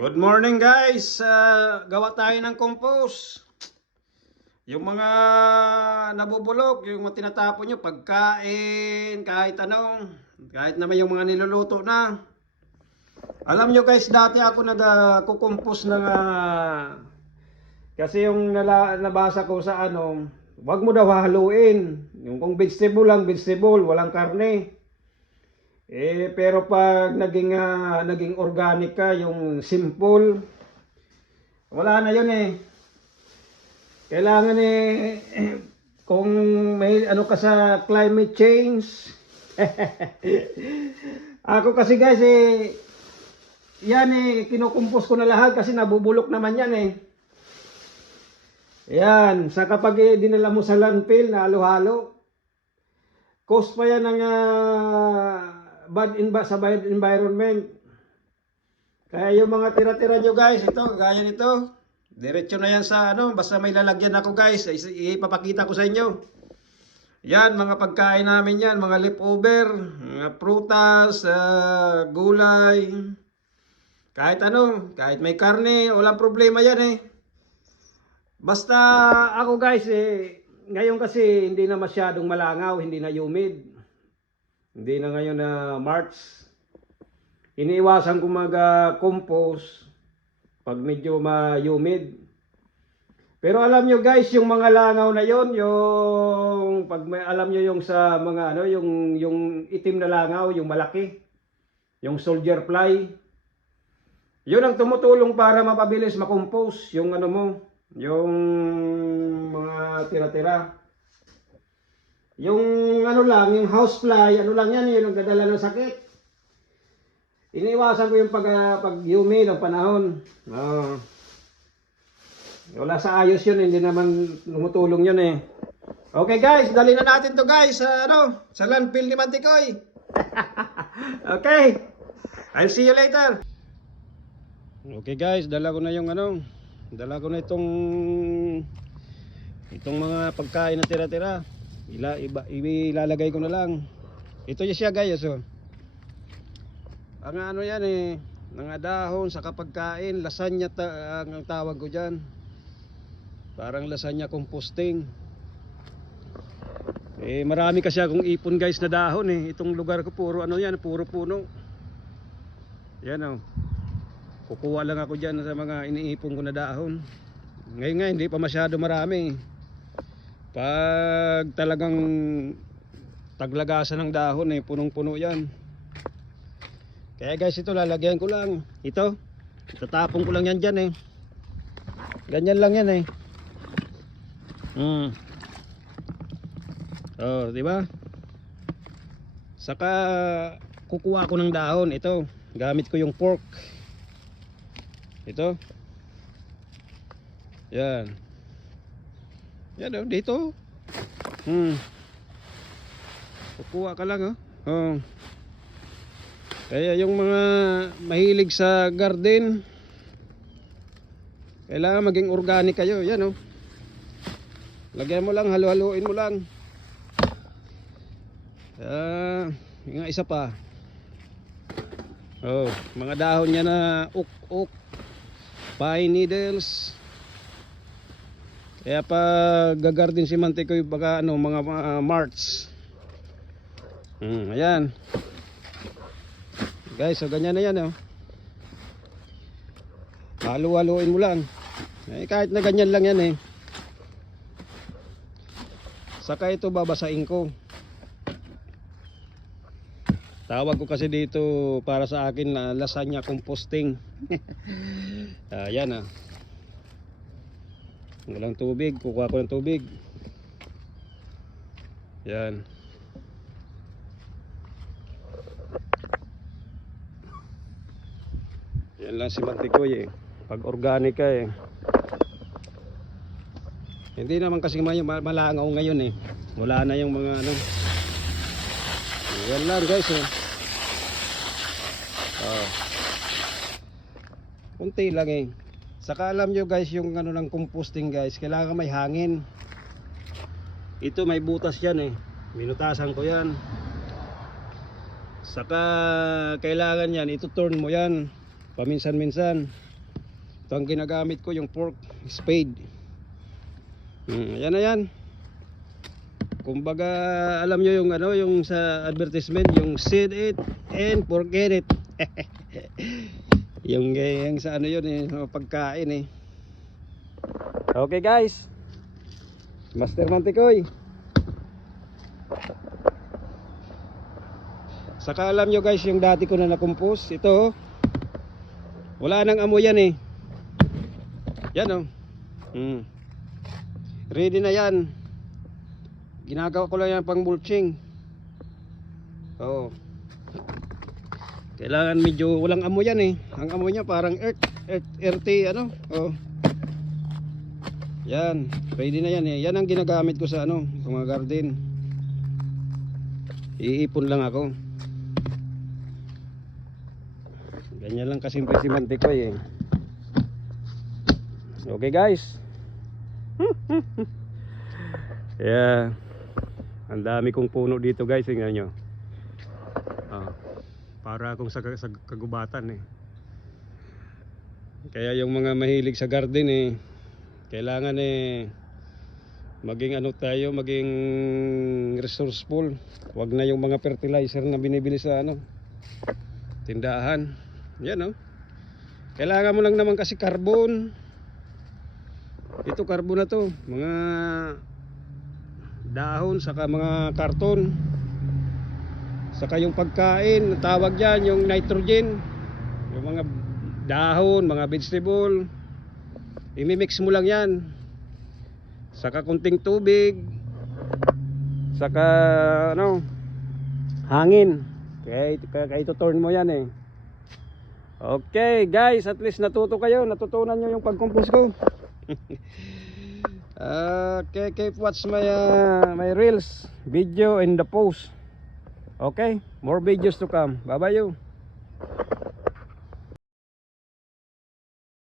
Good morning guys! Gawa tayo ng compost. Yung mga nabubulok, yung mga tinatapon nyo, pagkain, kahit anong, kahit naman yung mga niluluto na. Alam nyo guys, dati ako nagko-compost ng kasi yung nabasa ko sa wag mo daw haluin. Yung kung vegetable lang, vegetable, walang karne. Pero pag naging organic ka, yung simple, wala na yun eh. Kailangan kung may ano ka sa climate change. Ako kasi guys yan kinukumpos ko na lahat kasi nabubulok naman yan eh. Yan, sa kapag dinala mo sa landfill na halo-halo, cost pa yan ng sa bad environment. Kaya yung mga tira-tira nyo guys, ito, gaya nito, diretso na yan sa basta may lalagyan ako guys, ipapakita ko sa inyo. Yan, mga pagkain namin yan, mga leftover, mga prutas, gulay, kahit kahit may karne, walang problema yan eh. Basta ako guys ngayon kasi hindi na masyadong malangaw, hindi na humid. Hindi na ngayon na March. Iniiwasan ko mag-compost pag medyo ma-humid. Pero alam nyo guys, yung mga langaw na yon, yung pag alam nyo yung sa mga yung itim na langaw, yung malaki, yung soldier fly. Yun ang tumutulong para mapabilis ma-compose yung yung mga tira-tira. Yung yung housefly, lang yan, yung nagdadala ng sakit. Iniiwasan ko yung pag-humid ng panahon. Wala sa ayos yun, hindi naman lumutulong yun eh. Okay guys, dali na natin to guys sa landfill ni Mantikoy. Okay, I'll see you later. Okay guys, dala ko na yung dala ko na itong mga pagkain na tira-tira. Ilalagay ko na lang. Ito siya guys ang yan mga dahon sa kapagkain, lasagna ang tawag ko dyan. Parang lasagna composting. Marami kasi akong ipon guys na dahon itong lugar ko puro puro puno. Yan kukuha lang ako dyan sa mga iniipon ko na dahon. Ngayon nga hindi pa masyado marami. Pag talagang taglagasan ng dahon punong-puno yan. Kaya guys, ito lalagyan ko lang. Ito tatapon ko lang yan dyan ganyan lang yan di ba? Saka kukuha ko ng dahon. Ito gamit ko yung fork. Ito yan dito. Kukuha ka lang Kaya yung mga mahilig sa garden, kailangan maging organic kayo. Yan lagyan mo lang, halo-haloin mo lang. Yung isa pa. Mga dahon niya na uk, pine needles. Kaya pag gagarden si Mantikoy baka mga March. Ayan. Guys, ganyan na yan halo-haloin mo lang. Kahit na ganyan lang yan Saka ito babasain ko. Tawag ko kasi dito para sa akin na lasagna composting. Ayan walang tubig, kukuha ko ng tubig. Yan. Yan lang si Mantikoy pag organic ka hindi naman kasi malangaw ngayon wala na yung mga yan lang guys kunti lang Saka alam nyo guys yung ng composting guys, kailangan may hangin. Ito may butas yan minutasan ko yan. Saka kailangan yan, ito turn mo yan paminsan-minsan. Ito ang ginagamit ko, yung fork spade. Yan na yan. Kumbaga, alam nyo yung ano, yung sa advertisement, yung seed it and forget it. yung sa ano yun eh, pagkain eh. Okay guys, Master Mantikoy. Saka alam nyo guys, yung dati ko na nakumpos, ito wala nang amoy yan eh. Yan oh. Ready na yan. Ginagawa ko lang yan pang mulching. Kailangan medyo walang amoy yan eh. Ang amoy niya parang earthy ano. Yan, ready na yan eh. Yan ang ginagamit ko sa ano, sa mga garden. Iipon lang ako. Ganyan lang kasimple si Mantikoy eh. Okay guys. Yeah. Ang dami kong puno dito guys, tingnan nyo. Para akong sa kagubatan eh. Kaya yung mga mahilig sa garden eh, kailangan eh maging ano tayo, maging resourceful. Huwag na yung mga fertilizer na binibili sa ano, tindahan. Yan oh. Kailangan mo lang naman kasi carbon. Ito carbon na to, mga dahon saka mga karton, saka yung pagkain, tawag dyan yung nitrogen, yung mga dahon, mga vegetable, imimix mo lang yan, saka kunting tubig, saka ano, hangin, kaya ito turn mo yan eh. Okay guys, at least natuto kayo, natutunan nyo yung pag-compose ko. Okay, keep watch my reels, video and the post. Okay, more videos to come. Bye bye you.